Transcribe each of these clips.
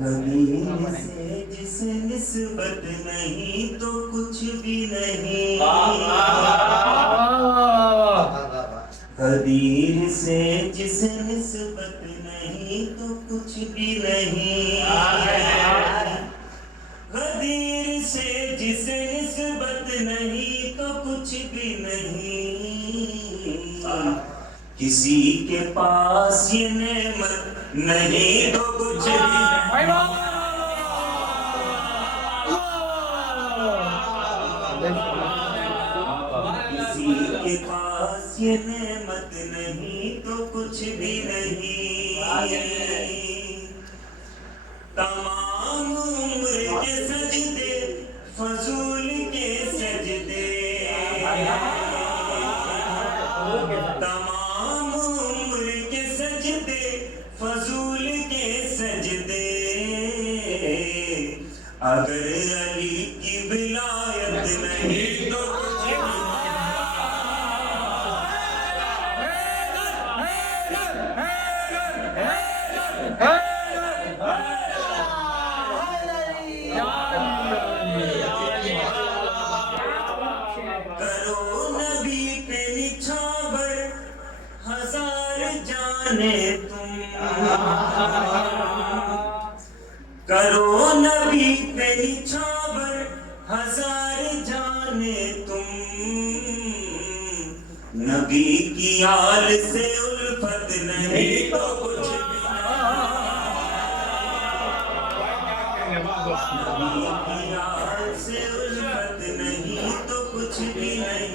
गरीब से जिसे निस्बत नहीं तो कुछ भी नहीं। गरीब से जिसे निस्बत नहीं तो कुछ भी नहीं। गरीब से जिसे निस्बत नहीं तो कुछ भी नहीं। किसी के पास ये नेमत नहीं तो कुछ भी नहीं। किसी के पास ये नेमत नहीं तो कुछ भी नहीं। तमाम उम्र के सजदे फजूल के सजदे। तमाम उम्र के सजदे फजूल के सजदे। अगर अली की विलायत नहीं तो कुछ भी करो नबी पे निछावर हजार जाने तुम। करो नबी पे निछावर हजार जाने तुम। नबी की आल से उल्फत नहीं तो कुछ भी नहीं। नबी की आल से उल्फत नहीं तो कुछ भी नहीं।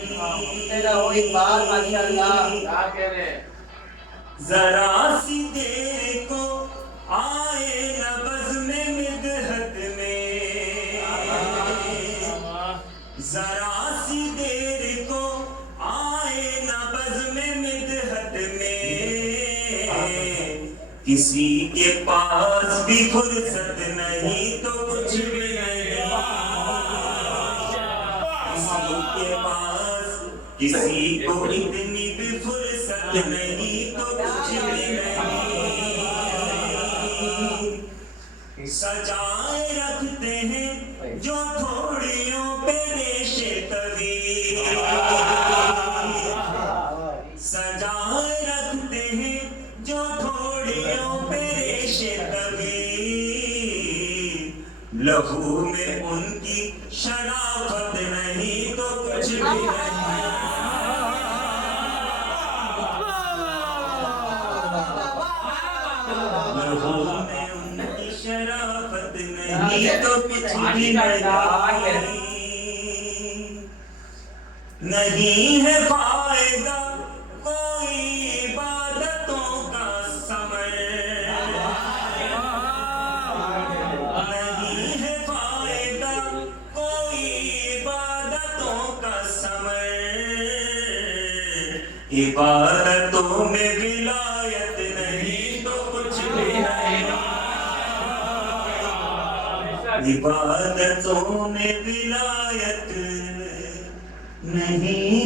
जरा सी देर को आए नबज़ में मिदहत में। जरा सी देर को आए नबज़ में मिदहत में। किसी के पास भी फुर्सत नहीं तो कुछ भी नहीं। किसी के पास किसी को इतनी भी फुर्सत नहीं तो कुछ भी नहीं। सजाए रखते हैं जो थोड़ियों पे रेशे तवील। सजाए रखते हैं जो थोड़ियों पे रेशे तवील। लहू में उनकी शराफत नहीं तो कुछ भी नहीं। लहू में उनकी शराफत नहीं तो कुछ भी नहीं। नहीं है फायदा कोई इबादतों का समर। नहीं है फायदा कोई इबादतों का समर। इबादतों में विलायत नहीं तो कुछ भी नहीं। इबादतों में विलायत नहीं।